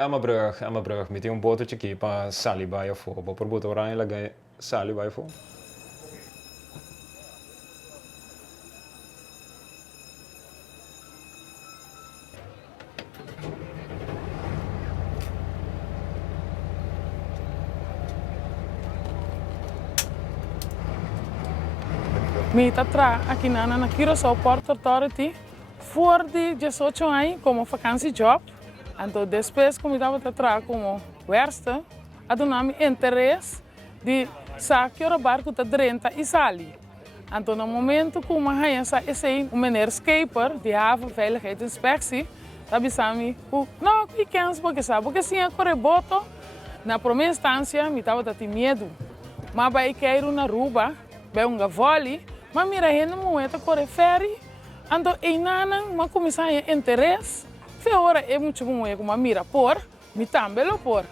É uma brug. Met um botootje aqui para sali bij voor. Por boto oranje lagay sali bij voor. Me tra aqui na Curaçao Port Authority voor de 18 anos como vakantiejob. Então depois como estava tra como werste, adonami interesse de saque o barco tá 30 e sali. Então no momento como a essa esse meneer Skeper de havenveiligheidsinspectie, tabisami não que cansa porque sabe porque sim a correboto na primeira instância me estava tendo medo, mas vai querer na ruba, vai voli. Mas mira, ele não é correr ferry, então ainda não começa a interesse. Foi hora é muito bom é como mira por, me também lo por.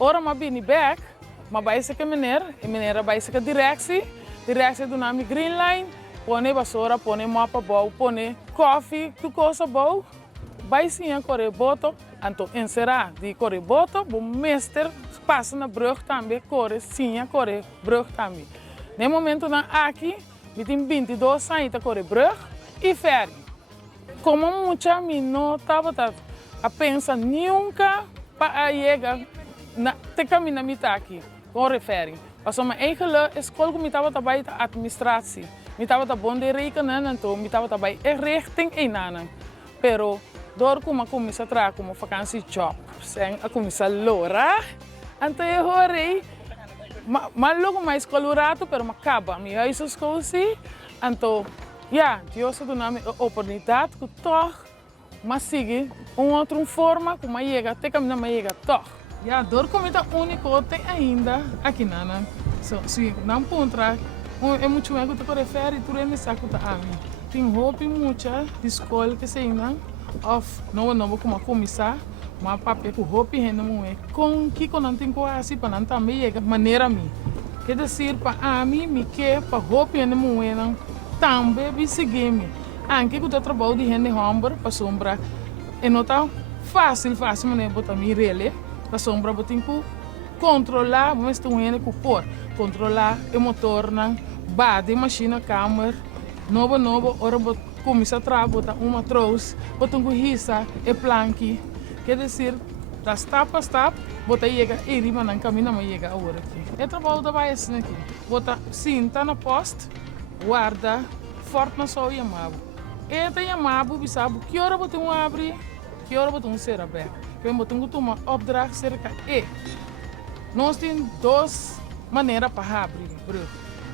Ora mas bem back, mas vai ser que mineira vai ser que direção do nome Green Line, põe vassoura, põe mapa bom, põe coffee, tu coisa bom, vai sim a correr boto, então encerrar de correr boto, bom mestre passa na brug também correr sim a correr brug também. No momento na aqui me tem 22 anos a correr brug e ferry. Como muita me não estava a pensar nunca para chegar na te caminho me tá aqui correr ferry. Passou uma eigen escola que me estava trabalhando na administratie. Me estava trabalhando de rekenen então me estava trabalhando em richting einana. Pero door como começar a trabalhar como vakantie job, sem a começar a lora, então eu horei. Mas logo mais colorado, pero acaba. Me huis is cozy. Então, ja, Deus do nome oportunidade que toch, mas sigue outra forma como chega, até que não chega toch. Ja, door comida único tem ainda aqui nana. So, se não pontra, é muito bem que tu refere, tu é saco da ami. Tem roupa muita de escola que se ainda, of não como começar. Mas papel com roupa e renda muito com que não tem coisa para não também é maneira mi quer dizer para mim me quer para roupa e renda muito também me seguir me anche que o trabalho de renda hombre para sombra é não tá fácil mas botar me rele para sombra botar que controlar mas tu renda com por controlar o motor não bate máquina câmera novo hora começa a trabalhar botar uma trouxa botar com risa e planque. Quer dizer, da stap a stap, bota chega e rima não caminha mas chega a hora aqui. É trabalho da base aqui. Bota cinta na poste, guarda, forte na sua chamado. Eta chamado, sabe que hora bota abre, que hora bota ser aberto. Quem bota uma opdracht cerca nós temos duas maneiras para abrir, bro.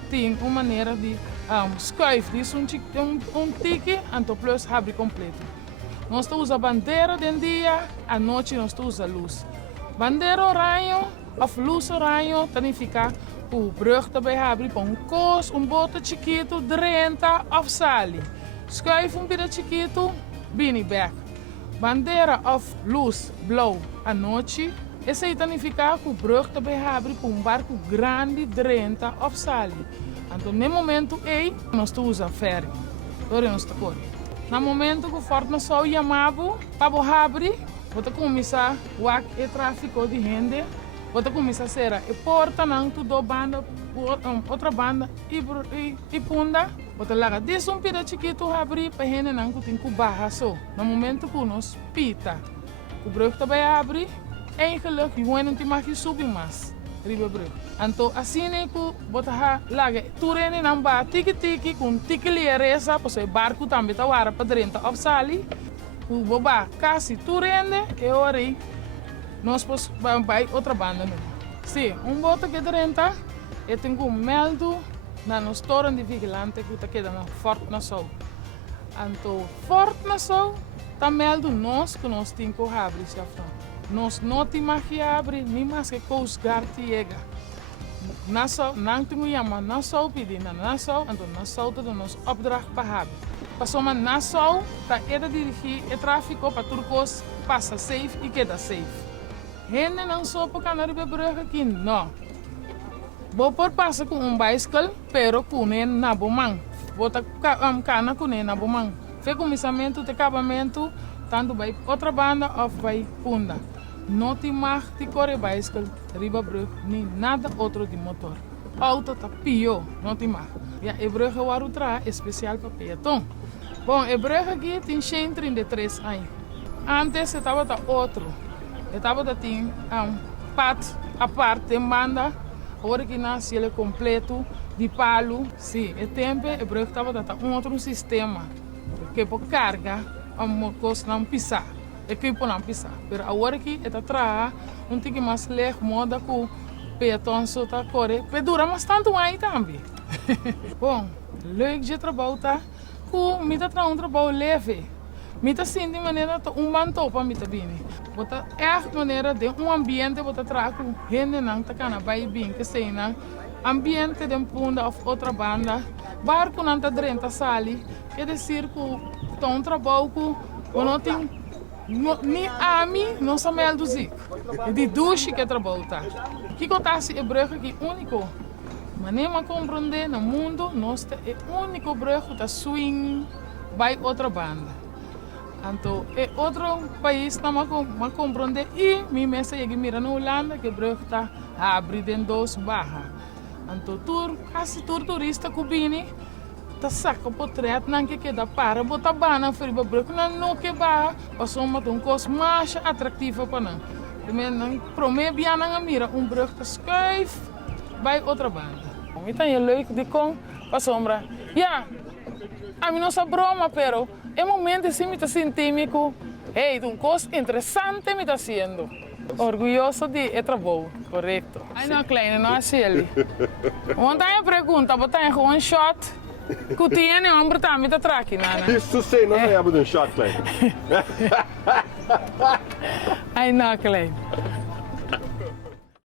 Tem uma maneira de schuif, diz um tique, então plus abre completo. Nós usamos bandeira de dia, à noite nós usamos luz. Bandeira oranho, of luz oranho, significa que o brug também abre para cos, boto chiquito, 30 of sali. Schuif bida chiquito, bini back. Bandeira of luz, blow, à noite, esse significa que o brug também abre para barco grande, 30 of sali. Então, no momento, nós usamos ferry. Agora nós estamos no momento que o forte não só chamava para abrir, você começa o tráfico de gente, você começa a ser a porta, não tudo banda, outra banda e punda, você larga desse pida chiquito abrir para gente não tem que barra só. No momento que nós pita, o brug também abre, eigenlijk je não tem mais que subir mais. Então, assim é que você laga turene namba tiki com tiki resa, porque barco também está para 30 of sali. O boba casi turene e ori nós vamos outra banda. Sim, boto que 30 e tem que meldo na nos torre de vigilante que está queda na Fort Nassau. Então, Fort Nassau está meldo nós que nós temos que abrir se nós não temos que abrir, nem mais que Coast Guard chega. Nassau, não temos que chamar Nassau, pedir na Nassau, então Nassau tem nos opdracht para abrir. Passou uma Nassau, está a dirigir o tráfico para Turcos, passa safe e queda safe. Gente não só para canar de brug aqui, não. Vou por passa com bicycle, pero com na bomang. Bota cana com na bomang. Fez começamento de acabamento, tanto vai outra banda ou vai punda. não te mag te correr bicycle, riba brug, nem nada outro de motor. Auto tá pior, não te mag. Ja, a brug waar u tra é especial para peatão. Bom, a brug aqui tem 133 anos. Antes estava outro. Estava tinha pad a parte banda, agora que nasce ele completo de palo. Sim, o tempo a brug estava outro sistema que por carga a coisa não pisar. Equipo não pisar. Mas agora que está atrás, tique mais leve, moda que peatão só está corre. Mas dura bastante aí também. Bom, leuk de trabalho tá. Que me tá trabalho leve. Me tá sentindo de maneira manto para me tá bem. Bota maneira de ambiente bota trabalho com gente não tá cana vai bem que sei não. Ambiente de punda of outra banda. Barco não tá dentro sali. Quer dizer que tá trabalho que não tem ni a mim não só mel do zico. De duche que trabalho tá. Que acontece é brug aqui único. Mas nem me compreender no mundo, nós é o único brug que swing vai outra banda. Então, é outro país que não compreender e me messa e mira na Holanda que o brug está abrindo em 2 barras. Então, quase todo turista que vem, tá saca portreto, não que da para, bota bana fora do brug, não que barra, passou uma coisa mais atrativa para nós. Primeiro, prometo bem na mira, brug que schuif bij outra banda. Então é leuk de com a sombra. Ja, a mim não é broma, pero é momento assim me tá sentindo hey, uma coisa interessante me tá sendo. Orgulhoso de trabalho, correto. Ai não, kleine, não é assim ali. Ontem a pergunta, botar gewoon shot. Que tinha nem um brutal me tá traqui, nana. Isso sei, não é um shot, klein. Ai não, kleine.